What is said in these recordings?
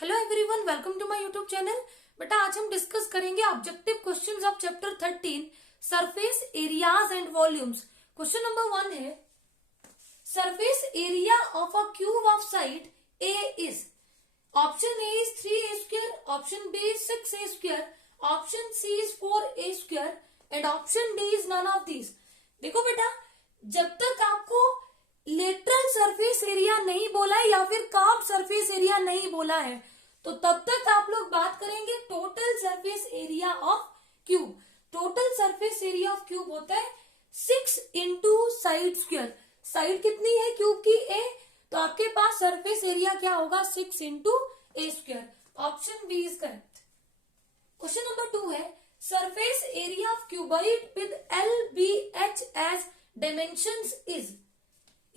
Hello everyone, welcome to my YouTube channel. बेटा आज हम डिस्कस करेंगे objective questions of chapter 13 surface areas and volumes. Question number 1 है surface area of a cube of side A is. Option A is 3a square, option B is 6a square, option C is 4a square and option D is none of these. देखो बेटा, जब तक आपको lateral surface area नहीं बोला है या फिर कर्व सरफेस एरिया नहीं बोला है तो तब तक आप लोग बात करेंगे total surface area of cube. Total surface area of cube होता है 6 इंटू साइड स्क्वायर। साइड कितनी है क्यूब की? ए, तो आपके पास सरफेस एरिया क्या होगा? 6 into A square. Option B is correct. Question number 2 है surface area of cuboid with L B H as dimensions is.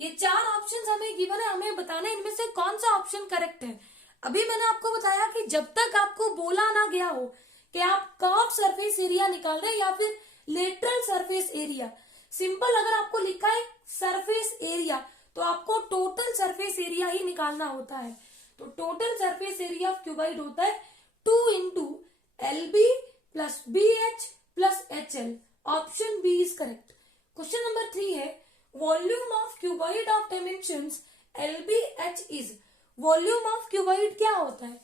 ये 4 ऑप्शंस हमें गिवन है, हमें बताना है इनमें से कौन सा ऑप्शन करेक्ट है। अभी मैंने आपको बताया कि जब तक आपको बोला ना गया हो कि आप कर्व सरफेस एरिया निकाल रहे हैं या फिर लेटरल सरफेस एरिया, सिंपल अगर आपको लिखा है सरफेस एरिया तो आपको टोटल सरफेस एरिया ही निकालना होता है। तो total surface area of cuboid होता है 2 into L B plus B H plus H L. Option B is correct. Question number 3 है volume of cuboid of dimensions L B H is. Volume of cuboid क्या होता है?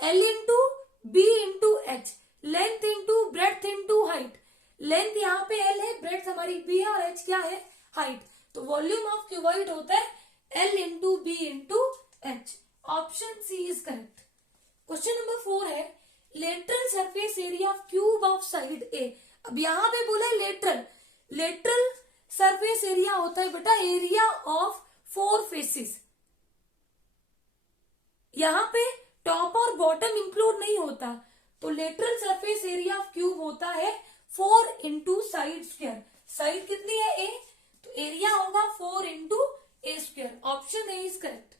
L into B into H, length into breadth into height. Length यहाँ पे L है, breadth हमारी B है और एच क्या है? हाइट। तो वॉल्यूम ऑफ क्यूबॉइड होता है L into B into H. Option C is correct. Question number 4 है lateral surface area of cube of side A. अब यहाँ पे बोला है लेटरल। लेटरल सरफेस एरिया होता है बेटा एरिया ऑफ 4 फेसेस। यहाँ पे टॉप और बॉटम इंक्लूड नहीं होता, तो lateral surface area of cube होता है 4 इंटू साइड स्क्वायर। साइड कितनी है? ए, तो एरिया होगा 4 into A square. Option A is correct.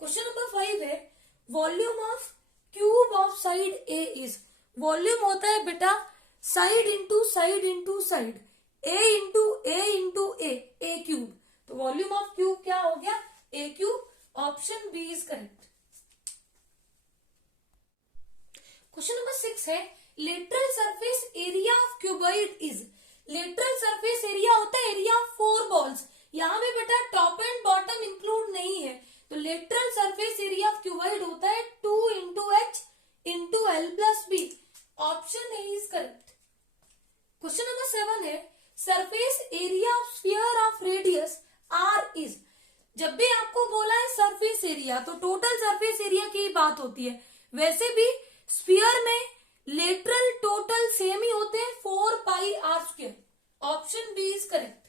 Question number 5 है volume of cube of side A is. Volume होता है बेटा side into side into side, A into A cube. तो volume of cube क्या हो गया? A cube. Option B is correct. Question number 6 है lateral surface area of cuboid is. Lateral surface area होता है एरिया ऑफ 4 बॉल्स। यहाँ पे बेटा टॉप एंड बॉटम इंक्लूड नहीं है, तो lateral surface area of cuboid होता है 2 into H into L plus B. Option A is correct. Question number 7 है surface area of sphere of radius R is. जब भी आपको बोला है सरफेस एरिया तो टोटल सरफेस एरिया की बात होती है। वैसे भी स्फीयर में लेटरल टोटल सेम ही होते हैं 4 pi R square. Option B is correct.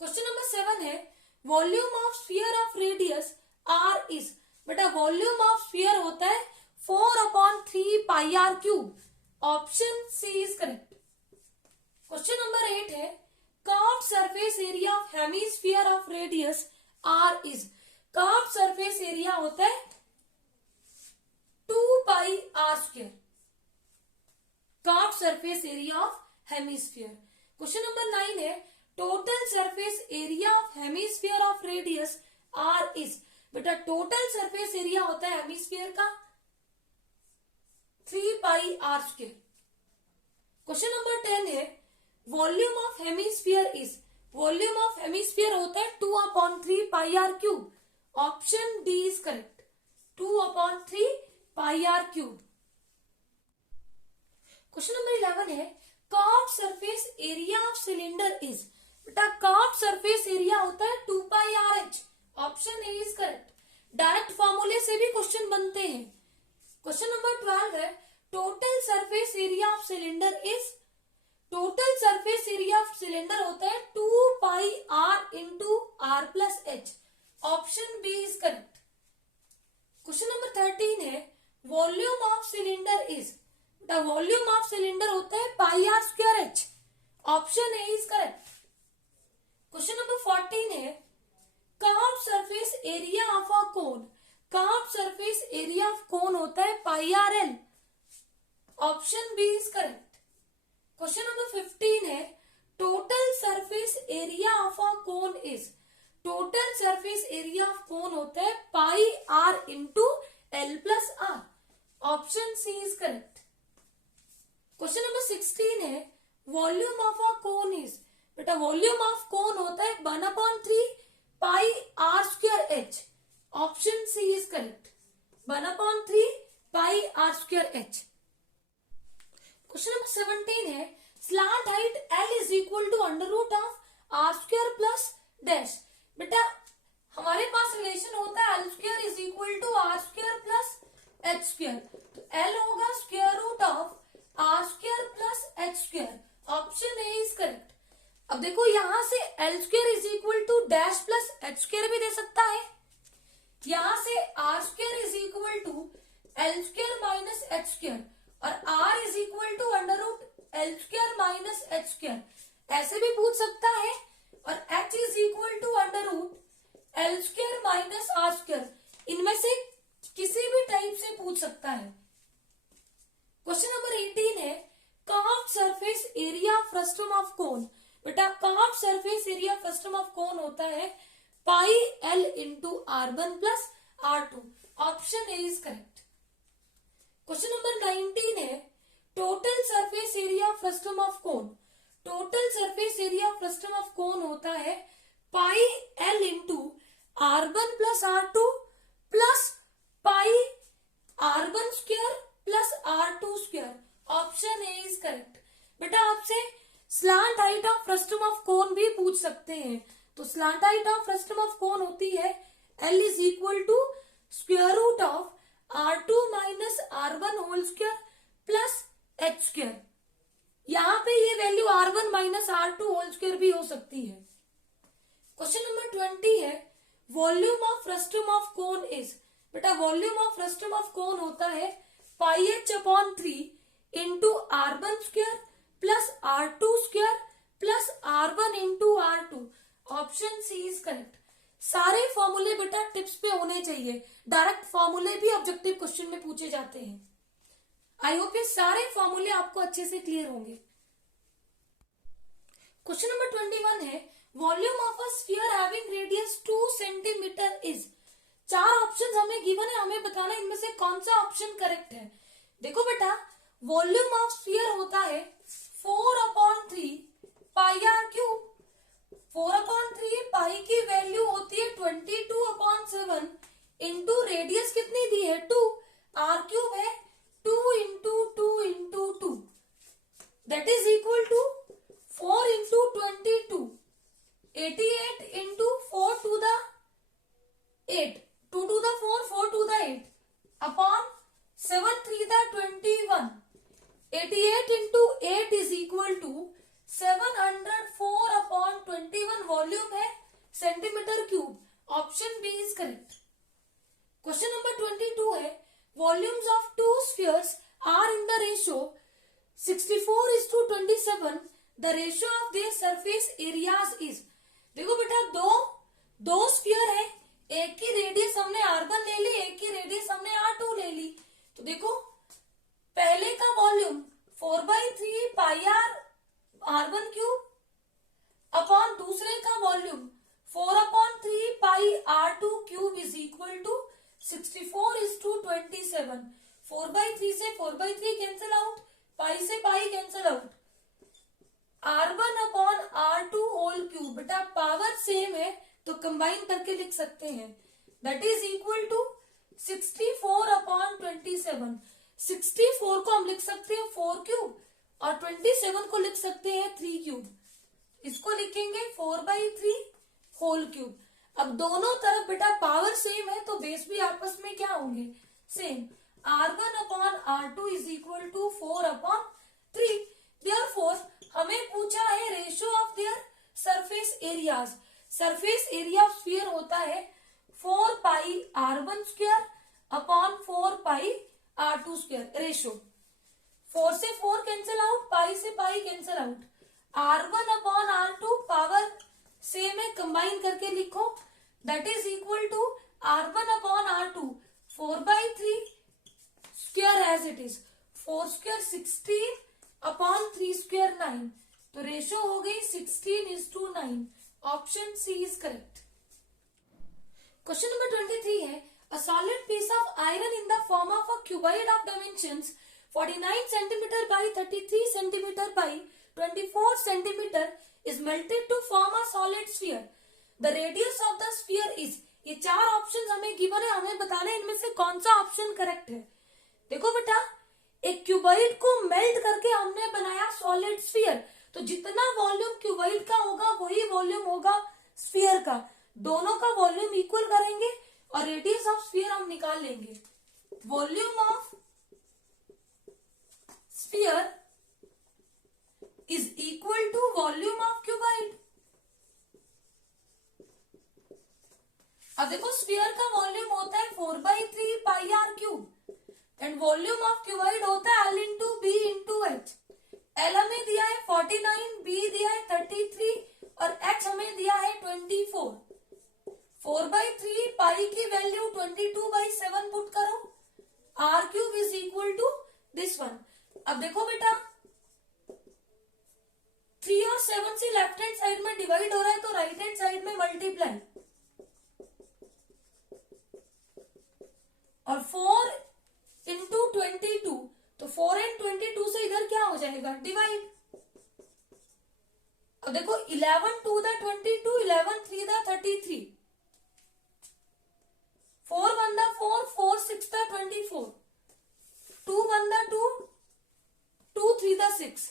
Question number 7 है volume of sphere of radius R is. बेटा वॉल्यूम ऑफ स्फीयर होता है 4/3 pi are cube. Option C is correct. Question number 8 है curve surface area of hemisphere of radius R is. Curve surface area होता है 2 pi R square. Curve surface area of hemisphere. Question number 9 है total surface area of hemisphere of radius R is. बेटा total surface area होता है hemisphere का 3 pi R square. Question number 10 है volume of hemisphere is. Volume of hemisphere होता है 2/3 pi are cube. Option D is correct. 2/3 pi are cube. Question number 11 है curve surface area of cylinder is. बेटा curve surface area होता है 2 pi R H. Option A is correct. Direct फॉर्मूले से भी question बनते हैं। क्वेश्चन नंबर 12 है total surface area of cylinder is. Total surface area of cylinder होता है 2 pi R into R plus H. Option B is correct. Question number 13 है volume of cylinder is. The volume of cylinder होता है pi R square H. Option A is correct. Question number 14 है curve surface area of a cone. Curve surface area of cone होता है pi R L. Option B is correct. Question number 15 है total surface area of a cone is. Total surface area of cone होता है pi R into L plus R. Option C is correct. Question number 16 है volume of a cone is, बेटा volume of cone होता है 1/3 pi R square H. Option C is correct, 1/3 pi R square H. Question number 17 है slant height L is equal to under root of R square plus dash. बेटा हमारे पास relation होता है L square is equal to R square plus H square, तो L होगा square root of R square plus H square. Option A is correct. अब देखो यहां से L square is equal to dash plus H square भी दे सकता है, यहां से R square is equal to L square minus H square और are is equal to under root L square minus H square, ऐसे भी पूछ सकता है। और H is equal to under root L square minus R square, इनमें से किसी भी टाइप से पूछ सकता है। क्वेश्चन नंबर 18 है curved surface area frustum of cone. बेटा curved surface area frustum of cone होता है pi L into R1 plus R2। Option A is correct. Question number 19 है total surface area frustum of cone. Total surface area frustum of cone होता है pi L into R1 plus R2 plus pi R1 square plus R2 square. Option A is correct. बेटा आपसे slant height of frustum of cone भी पूछ सकते हैं, तो slant height of frustum of cone होती है L is equal to square root of R2 minus R1 whole square plus H square. यहां पे ये value R1 minus R2 whole square भी हो सकती है। क्वेश्चन नंबर 20 है volume of frustum of cone is. बेटा volume of frustum of cone होता है pi H upon 3 into R1 square plus R2 square plus R1 into R2। Option C is correct. सारे फॉर्मूले बेटा टिप्स पे होने चाहिए, डायरेक्ट फॉर्मूले भी ऑब्जेक्टिव क्वेश्चन में पूछे जाते हैं। आई होप ये सारे फॉर्मूले आपको अच्छे से क्लियर होंगे। क्वेश्चन नंबर 21 है volume of a sphere having radius 2 centimetre is. 4 option हमें गिवन है, हमें बताना इनमें से कौन सा ऑप्शन करेक्ट है। देखो बेटा वॉल्यूम ऑफ स्फीयर होता है 4/3 पाई आर क्यूब। 4/3 पाई की वैल्यू होती है 22/7 इंटू रेडियस कितनी दी है 2, आर क्यूब है 2 into 2 into 2 that is equal to 4 into 22 88 into 4 to the 8 2 to the 4 4 to the 8 upon 7 3 the 21 88 into 8 is equal to 704/21 वॉल्यूम है centimetre cube. Option B is correct. Question number 22 है volumes of 2 spheres are in the ratio 64:27। The ratio of their surface areas is. देखो बेटा दो sphere है, एक की radius हमने R1 ले ली, एक की रेडियस हमने R2 ले ली। तो देखो पहले का वॉल्यूम 4/3 पाई R1 क्यूब अपॉन दूसरे का volume 4/3 pi R2 cube is equal to 64:27। 4/3 से 4/3 कैंसिल आउट, पाई से pi cancel out, R1 upon R2 whole cube. बेटा पावर सेम है तो कंबाइन करके लिख सकते हैं, दैट इज इक्वल टू 64/27। 64 को हम लिख सकते हैं 4 क्यूब और 27 को लिख सकते हैं 3 क्यूब। इसको लिखेंगे 4/3 होल क्यूब। अब दोनों तरफ बेटा पावर सेम है तो बेस भी आपस में क्या होंगे same. R1 upon R2 is equal to 4/3। Therefore हमें पूछा है ratio of their surface areas. Surface area of sphere होता है 4 pi R1 square upon 4 pi R2 square. Ratio 4 से 4 कैंसिल आउट, पाई से pi cancel out, R1 upon R2 power same है combine करके लिखो, that is equal to R1 upon R2 4/3 square as it is 4 square 16 upon 3 square 9। तो ratio हो गई 16:9। Option C is correct. Question number 23 है A solid piece of iron in the form of a cuboid of dimensions 49 centimeter by 33 centimeter by 24 centimeter is melted to form a solid sphere. The radius of the sphere is. ये चार option हमें given है, हमें बताना है इनमें से कौन सा ऑप्शन करेक्ट है. देखो बेटा, एक क्यूबॉइड को मेल्ट करके हमने बनाया सॉलिड स्फीयर, तो जितना वॉल्यूम क्यूबॉइड का होगा वही वॉल्यूम होगा स्फीयर का. दोनों का वॉल्यूम इक्वल करेंगे और रेडियस ऑफ स्फीयर हम निकाल लेंगे. Volume of sphere is equal to volume of cuboid. अब देखो, स्फीयर का वॉल्यूम होता है 4/3 pi are cube and volume of cuboid होता है L into B into H. L हमें दिया है 49, B दिया है 33 और H हमें दिया है 24. 4/3 पाई की वैल्यू 22/7 पुट करो. R cube is equal to this one. अब देखो बेटा, 3 और 7 से लेफ्ट हैंड साइड में डिवाइड हो रहा है तो राइट हैंड साइड में मल्टीप्लाई, और 4 इंटू 22, तो 4 एंड 22 से इधर क्या हो जाएगा, डिवाइड. अब देखो, 11 2 दा 22, 11 3 दा 33, 4 1 दा 4, 4 6 दा 24, 2 1 दा 2, 2 3 दा 6.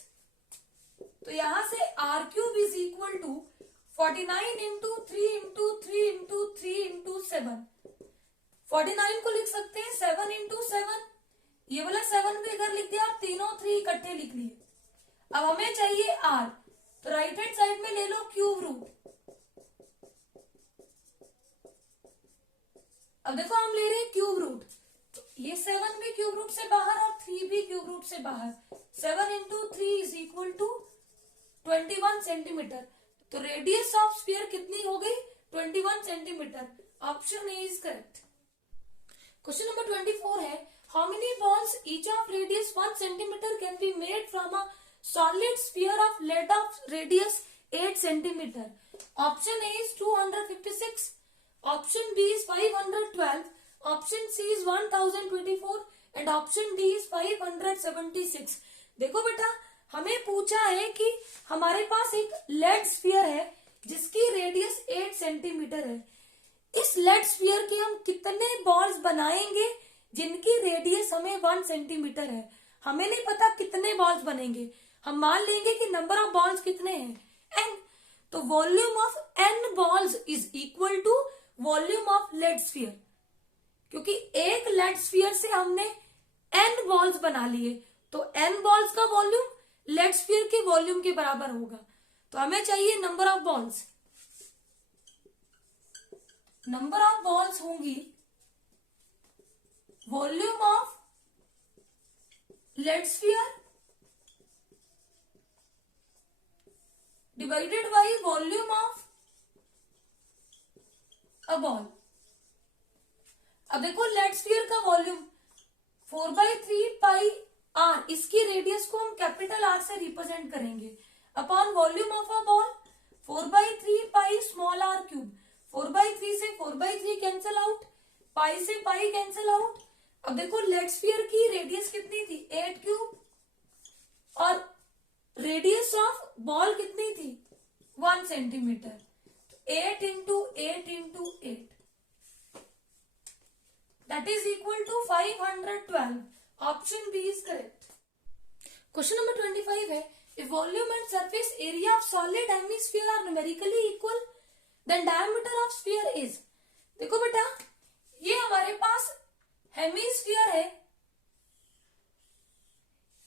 तो यहां से R cube is equal to 49 into 3 into 3 into 3 into 7. 49 को लिख सकते हैं 7 इंटू 7, ये वाला 7 भी इधर लिख दिया और तीनों 3 इकट्ठे लिख लिए. अब हमें चाहिए R, तो राइट हैंड साइड में ले लो क्यूब रूट. अब देखो, हम ले रहे हैं क्यूब रूट, तो ये 7 भी क्यूब रूट से बाहर और 3 भी क्यूब रूट से बाहर. 7 into 3 is equal to 21 centimetre. तो रेडियस ऑफ स्फीयर कितनी हो गई, 21 centimetre. Option A is correct. Question number 24 है, how many balls each of radius 1 centimetre can be made from a solid sphere of lead of radius 8 centimetre. Option A is 256, option B is 512, option C is 1024 and option D is 576. देखो बेटा, हमें पूछा है कि हमारे पास एक lead sphere है जिसकी रेडियस 8 सेंटीमीटर है. इस लेड स्फीयर के हम कितने बॉल्स बनाएंगे जिनकी रेडियस हमें 1 सेंटीमीटर है. हमें नहीं पता कितने बॉल्स बनेंगे, हम मान लेंगे कि नंबर ऑफ बॉल्स कितने हैं, n. तो volume of n balls is equal to volume of lead sphere, क्योंकि एक लेड स्फीयर से हमने n बॉल्स बना लिए, तो n बॉल्स का वॉल्यूम लेड स्फीयर के वॉल्यूम के बराबर होगा. तो हमें चाहिए number of balls. Number of balls होंगी volume of lead sphere divided by volume of a ball. अब देखो, लेड स्फीयर का वॉल्यूम 4/3 पाई आर, इसकी रेडियस को हम कैपिटल आर से रिप्रेजेंट करेंगे, upon volume of a ball 4/3 pi small R cube. 4/3 से 4/3 कैंसिल आउट, पाई से पाई कैंसिल आउट. अब देखो, लेड स्फीयर की रेडियस कितनी थी, 8 क्यूब, और रेडियस ऑफ बॉल कितनी थी, 1 centimetre. 8 into 8 into 8 that is equal to 512. Option B is correct. Question number 25 है, if volume and surface area of solid hemisphere are numerically equal then diameter of sphere is. देखो बेटा, ये हमारे पास hemisphere है,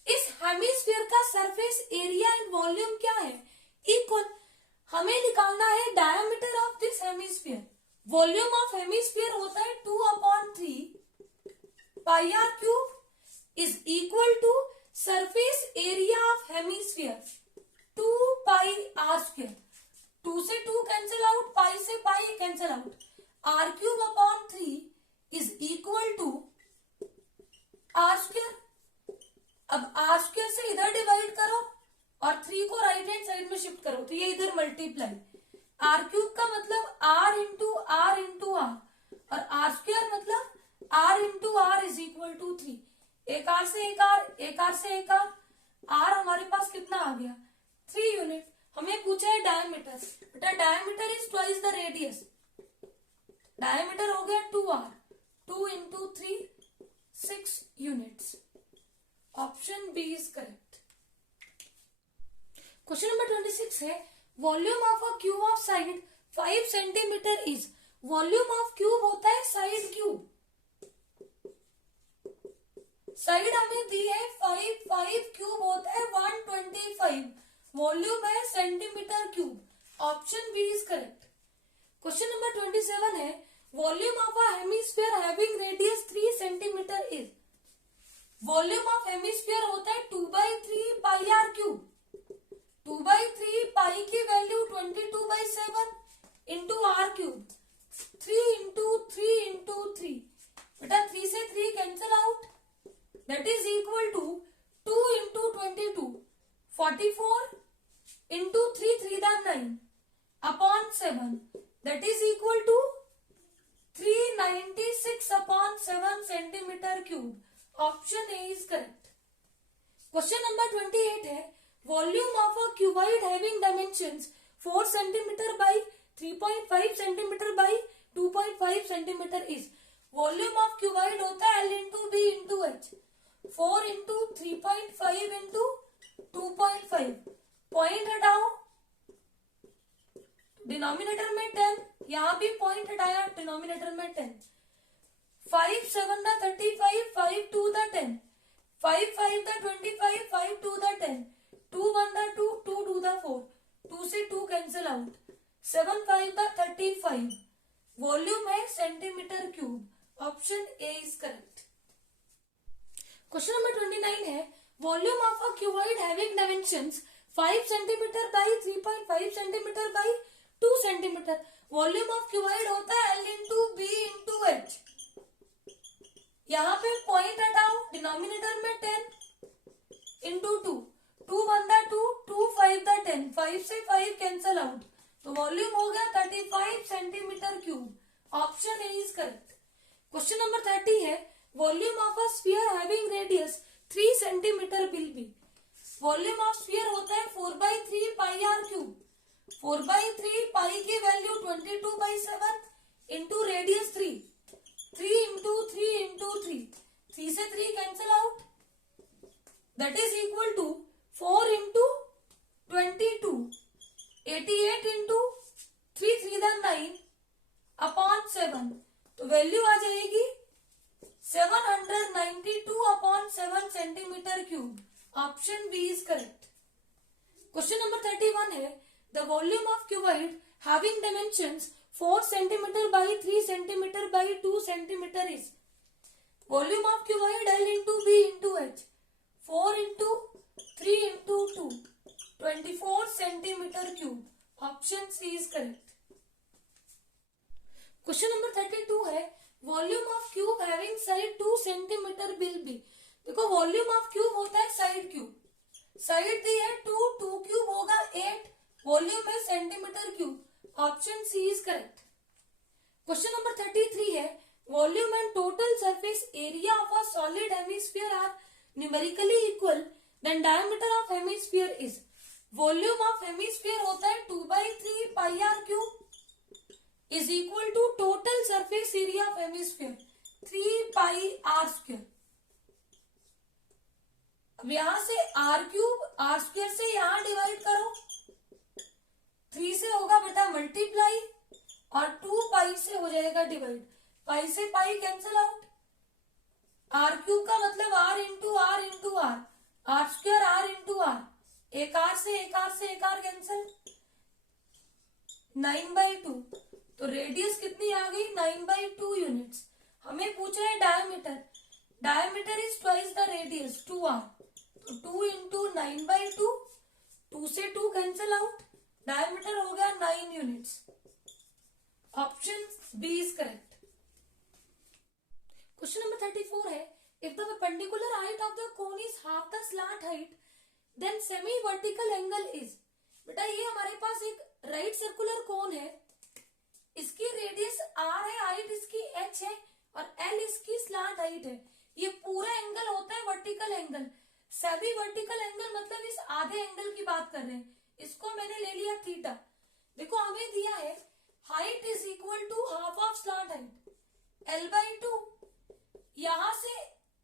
इस hemisphere का surface area and volume क्या है, इक्वल. हमें निकालना है diameter of this hemisphere. Volume of hemisphere होता है 2/3 pi are cube is equal to surface area of hemisphere 2 pi R square. 2 से 2 कैंसिल आउट, पाई से pi cancel out. Are cube upon 3 is equal to R square. अब R square से इधर divide करो और 3 को राइट हैंड साइड में shift करो, तो ये इधर मल्टीप्लाई. आर क्यूब का मतलब r into r into r, और आर स्क्वायर मतलब r into r is equal to 3। एक आर से एक आर, एक आर से एक आर, आर हमारे पास कितना आ गया 3 यूनिट। हमें पूछा है डायमीटर, बेटा diameter is twice the radius, diameter हो गया 2r, 2 into 3 6 units. Option B is correct. Question number 26 है volume of a cube of side 5 centimetre is. Volume of cube होता है साइड क्यूब, साइड हमें दी है 5, 5 क्यूब होता है 125, वॉल्यूम है centimetre cube. Option B is correct. Question number 27 है volume of a hemisphere having radius 3 centimetre is. Volume of hemisphere होता है 2/3 पाई आर क्यूब, 2/3 पाई की value 22/7 into r cube, 3 into 3 into 3, बेटा 3 से 3 cancel out, that is equal to 2 into 22, 44 into 3 3 9 upon 7, दैट is equal टू 396 upon 7 centimetre cube. Option A is correct. Question number 28 है volume of a cuboid having dimensions 4 centimetre by 3.5 centimetre by 2.5 centimetre is. Volume of cuboid होता है L into B into h, 4 into 3.5 into 2.5, point हटाओ denominator में 10, यहां भी point हटाया denominator में 10, 5 7 the 35, 5 2 the 10, 5 5 the 25, 5 2 the 10, 2 1 the 2, 2 2 the 4, 2 से 2 cancel out, 7 5 the 35, volume है centimetre cube. Option A is correct. Question number 29 है volume of a cuboid having dimensions 5 centimetre by 3.5 centimetre by 2 centimetre, volume of cuboid होता है L into B into H, यहाँ पे point हटाओ denominator में 10 into 2, 2 1 the 2, 2 5 the 10, 5 से 5 cancel out, तो volume हो गया 35 centimetre cube. Option A is correct. Question number 30 है volume of a sphere having radius 3 centimetre will be. Volume of sphere होता है 4/3 पाई आर क्यूब, 4/3 पाई की value 22/7 into radius 3, 3 into 3 into 3, 3 से 3 cancel out, that is equal to 4 into 22, 88 into 3 3 9 upon 7, तो value आ जाएगी 792 upon 7 centimetre cube. Option B is correct. Question number 31 है the volume of cuboid having dimensions 4 centimetre by 3 centimetre by 2 centimetre is. Volume of cuboid L into B into h, 4 into 3 into 2, 24 centimetre cube. Option C is correct. Question number 32 है volume of cube having side 2 centimetre will be. देखो volume of cube होता है side cube, side दी है 2, 2 cube होगा 8, volume है centimetre cube. Option C is correct. Question number 33 है volume and total surface area of a solid hemisphere are numerically equal then diameter of hemisphere is. Volume of hemisphere होता है 2/3 pi are cube is equal to total surface area of hemisphere 3 pi R square. अब यहां से are cube are square से यहां divide करो, 3 से होगा बेटा मल्टीप्लाई और 2 पाई से हो जाएगा डिवाइड, पाई से pi cancel out, are cube का मतलब r into r into r, r square r into r, एक आर से एक आर से एक आर कैंसिल, 9/2, तो रेडियस कितनी आ गई 9/2 यूनिट्स। हमें पूछा है diameter, diameter is twice the radius 2r, तो 2 इंटू 9/2, 2 से 2 कैंसिल आउट, डायमीटर हो गया 9 units. Option B is correct. Question number 34 है if the perpendicular height of the cone is half the slant height then semi vertical angle is. बेटा ये हमारे पास एक right circular cone है, इसकी रेडियस r है, हाइट इसकी h है और l इसकी स्लांट हाइट है। ये पूरा एंगल होता है वर्टिकल एंगल। सभी वर्टिकल एंगल मतलब इस आधे एंगल की बात कर रहे हैं। इसको मैंने ले लिया थीटा। देखो हमें दिया है height is equal to half of slant height l/2। यहां से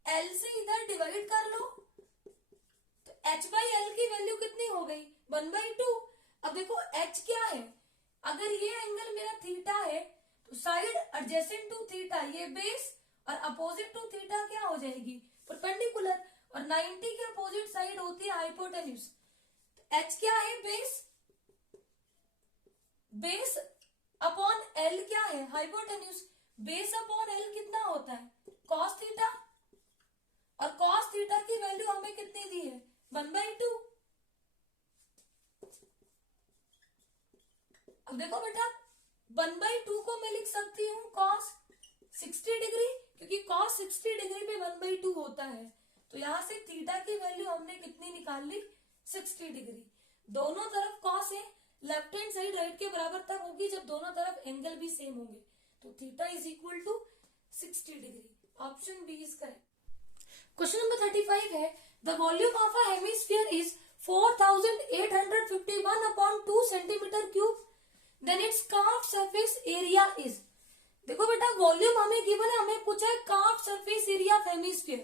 l से इधर डिवाइड कर लो तो h/l की वैल्यू कितनी हो गई 1/2। अब देखो h क्या है, अगर ये एंगल मेरा थीटा है तो साइड एडजेसेंट टू थीटा ये बेस और अपोजिट टू थीटा क्या हो जाएगी परपेंडिकुलर, और 90 के अपोजिट साइड होती है हाइपोटेन्यूज। तो h क्या है बेस अपॉन l क्या है हाइपोटेन्यूज। बेस अपॉन l कितना होता है cos थीटा, और cos थीटा की वैल्यू हमें कितनी दी है 1/2। अब देखो बेटा 1/2 को मैं लिख सकती हूँ cos 60 डिग्री, क्योंकि cos 60 डिग्री पे 1/2 होता है। तो यहां से थीटा की वैल्यू हमने कितनी निकाल ली 60 डिग्री। दोनों तरफ cos है, लेफ्ट हैंड साइड राइट के बराबर तब होगी जब दोनों तरफ एंगल भी सेम होंगे। तो theta is equal to 60 degree. Option B is correct. Question number 35 है the volume of a hemisphere is 4851 upon 2 centimetre cube, then its curved surface area is. देखो बेटा वॉल्यूम हमें गिवन है, हमें पूछा है curved surface area of hemisphere.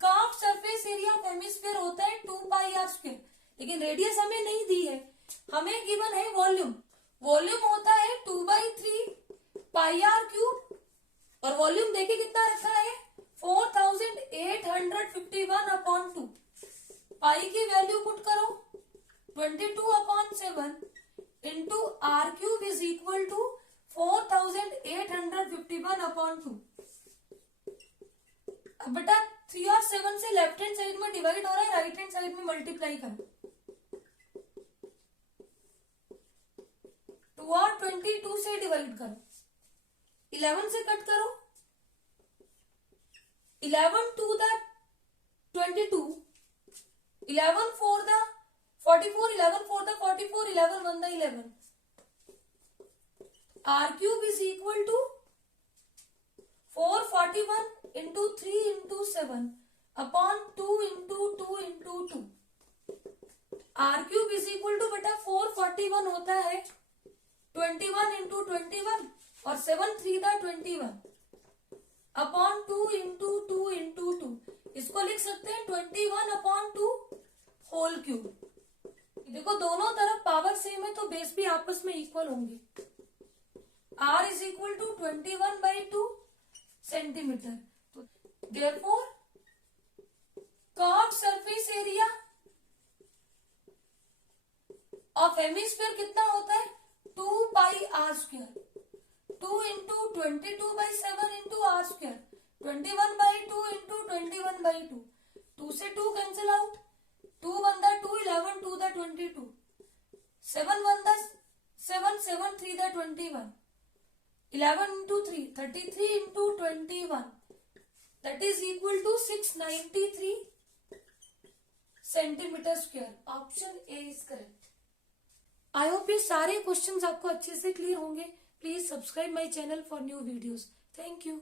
Curved surface area of hemisphere होता है 2πr², लेकिन रेडियस हमें नहीं दी है, हमें गिवन है वॉल्यूम। वॉल्यूम होता है 2/3πr³ और वॉल्यूम देखे कितना रखा है 4851 अपॉन 2। पाई की वैल्यू पुट करो 22/7 into r³ is equal to 4851 upon 2। अब बेटा 3 और 7 से लेफ्ट हैंड साइड में डिवाइड हो रहा है, राइट हैंड साइड में मल्टीप्लाई करो। 2 और 22 से डिवाइड करो, 11 से कट करो, 11 2 the 22, 11 4 the 44, 11 4 the 44, 11 1 the 11। r³ is equal to 441 into 3 into 7 upon 2 into 2 into 2। r³ is equal to बेटा 441 होता है 21 into 21 और 7 3 दा 21 अपॉन 2 into 2 into 2। इसको लिख सकते हैं 21 अपॉन 2 होल क्यूब। देखो दोनों तरफ पावर सेम है तो बेस भी आपस में इक्वल होंगे। r is equal to 21/2 centimetre. तो therefore curved surface area of hemisphere कितना होता है 2πr²। 2 into 22/7 into r², 21/2 into 21/2। 2 से 2 कैंसिल आउट, 2 1 दा 2, 11 2 दा 22, 7 1 दा 7, 7 3 दा 21, 11 into 3 33 into 21, that is equal to 693 centimetre square. Option A is correct. I hope ये सारे क्वेश्चंस आपको अच्छे से क्लियर होंगे। Please subscribe my channel for new videos. Thank you.